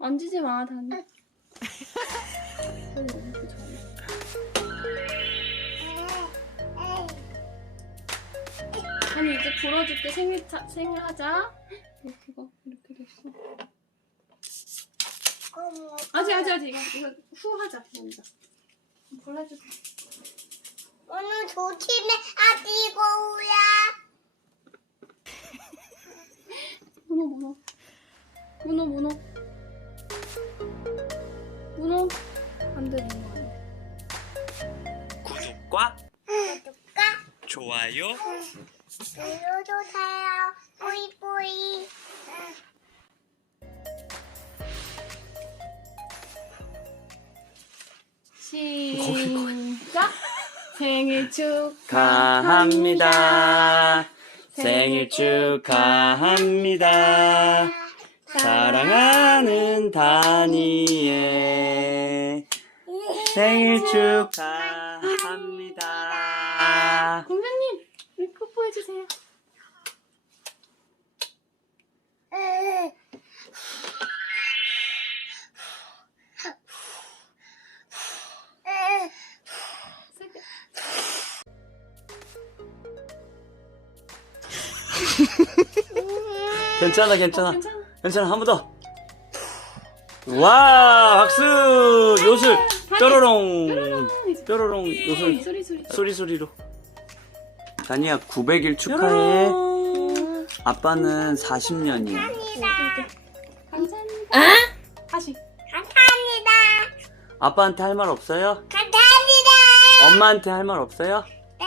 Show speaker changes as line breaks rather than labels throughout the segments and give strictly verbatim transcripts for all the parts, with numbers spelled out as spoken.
만지지 마, 다니. 다니 너무 이렇게 잘해. 다니 이제 불어줄게. 생일 차, 생일 하자. 이거 이렇게 됐어. 아직 아직 아직 이거 이거 후 하자 먼저. 불러줄게.
오늘 조심해 아기고야.
문어 문어 문어 문어 문어 안 되는 거 아니야?
구독과
구독과
좋아요
눌러주세요. 뿌이뿌이.
시작. 생일
축하합니다. 생일 축하합니다. 사랑하는 다니엘 생일 축하합니다.
공주님 이렇게 뽀뽀해주세요.
괜찮아 괜찮아
어, 괜찮아.
괜찮아 한 번 더. 와 박수. 요술 뾰로롱 뾰로롱 요술
소리 소리.
소리 소리로. 다니야 구백 일 축하해. 아빠는 사십 년이야.
감사합니다. 다시.
감사합니다.
아빠한테 할 말 없어요?
감사합니다.
엄마한테 할 말 없어요?
네.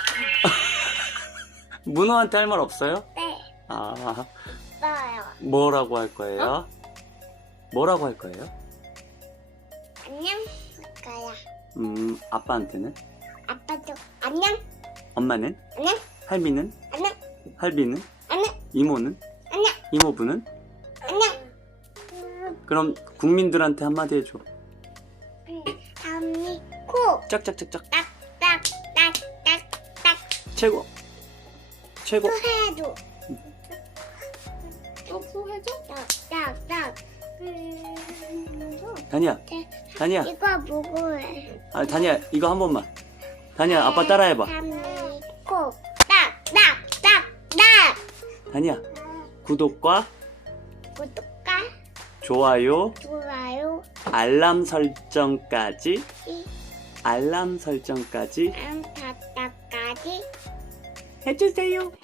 문어한테 할 말 없어요?
네.
아
떠요.
뭐라고 할 거예요? 뭐라고 할 거예요?
안녕. 거야.
음 아빠한테는?
아빠도 안녕.
엄마는?
안녕.
할미는?
안녕.
할비는?
안녕.
이모는?
안녕.
이모부는?
안녕.
그럼 국민들한테 한마디 해줘.
다음이 코.
짝짝짝짝
딱딱딱딱딱.
최고 최고.
또 해줘.
뽀뽀 해줘.
딱딱딱. 음.
다니야 다니야
이거 뭐고해?
아 다니야 이거 한 번만. 다니야 아빠 따라해봐.
코. 딱딱딱딱.
다니야 구독과
구독과
좋아요
좋아요.
알람 설정까지
이
알람 설정까지
안타까까지
해주세요.